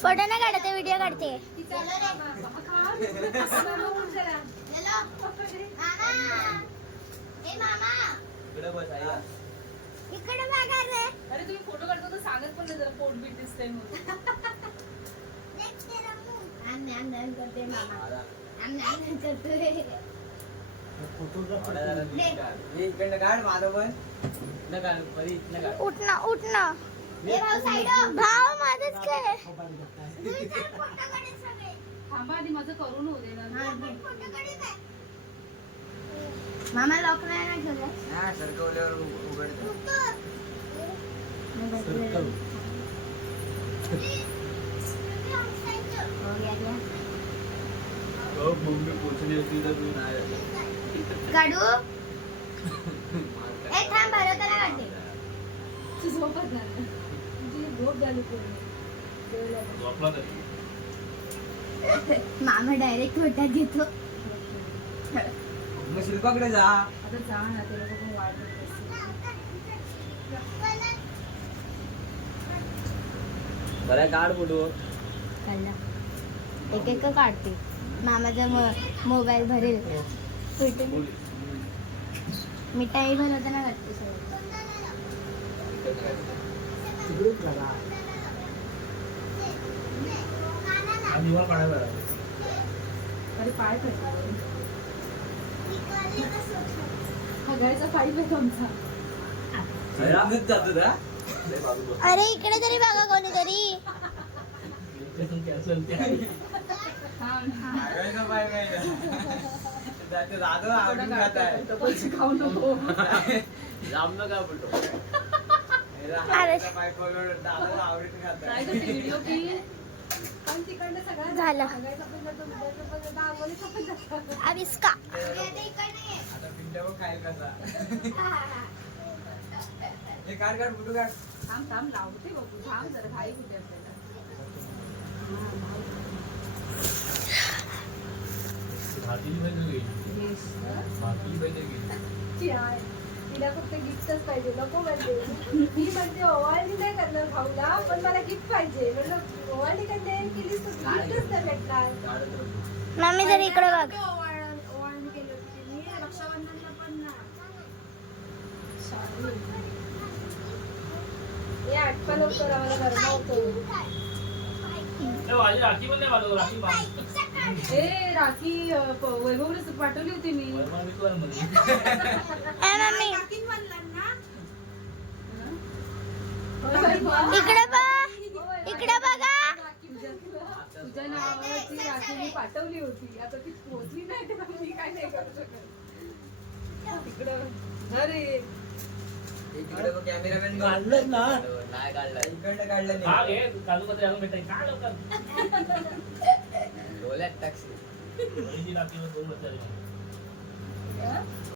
Photo नाही काढते video काढते. इकडे बघा रे. अरे तुम्ही फोटो काढतो तर सांगत पण नाही जरा पोट बीट दिसतंय म्हणून. आम्ही करते मामा. आम्ही करतोय थोडा जरा नीट काढ. हे इकडनं काढ माझं पण इथनं काढ परी इथनं काढ उठ ना उठ ना भाव माझच काय. थांबा आधी माझं करून होऊ? मामा लॉक नाही ना ठेवलं हा सरकवल्यावर उघडतं. पोचली होती तर मी नाही. काढू ए थांब भरताना काढते तू झोपत नाही. झोप झाली पूर्ण. झोपला तरी. मामा डायरेक्ट फोटो घेतो. मग शिल्पाकडे जा. आता जा ना ते लोक पण. बरं काढ फोटो. काढला एक एक काढते. मामाचा मोबाईल भरेल. फोटो मिठाई भरताना काढते सगळं. अरे पाय पाईप आहे तुमचा अरे इकडे तरी बघा कोणीतरी. कॅन्सल ते आवडून खात आहे पैसे खाऊ नको. राम का पकडून दादो आवडीन खात आहे झालं. अब इसका आता पण खाईल कसा हे काढ काढ फोटो काढ? थांब थांब लावते बघू. थांब जरा घाई कुठे आपल्याला. पाहिजे. गेली तिला फक्त गिफ्टच पाहिजे. नको म्हणजे मी म्हणते ओवाळणी नाही करणार भाऊला पण मला गिफ्ट पाहिजे. म्हणलं ओवाळणी काय केलीस तर गिफ्टच नाही भेटणार. मम्मी जर इकडे बघ. ओवाळण ओवाळणी केली होती तिने. रक्षाबंधनला पण ना. हे आठवा लवकर आम्हाला गरमावतो ए, माझी राखी पण नाही राखी ए राखी वैभवने पाठवली होती मी. इकडे बघ. इकडे बघा. तुझ्या नावाची राखी मी पाठवली होती. आता ती पोहोचली नाही तर मी काय नाही करू शकत. इकडं अरे. इकडे बघ कॅमेरामॅन काढलं ना. नाही काढलं इकडनं काढलं हा नाही घे, काजूकतरी अजून भेटायची. काय लवकर?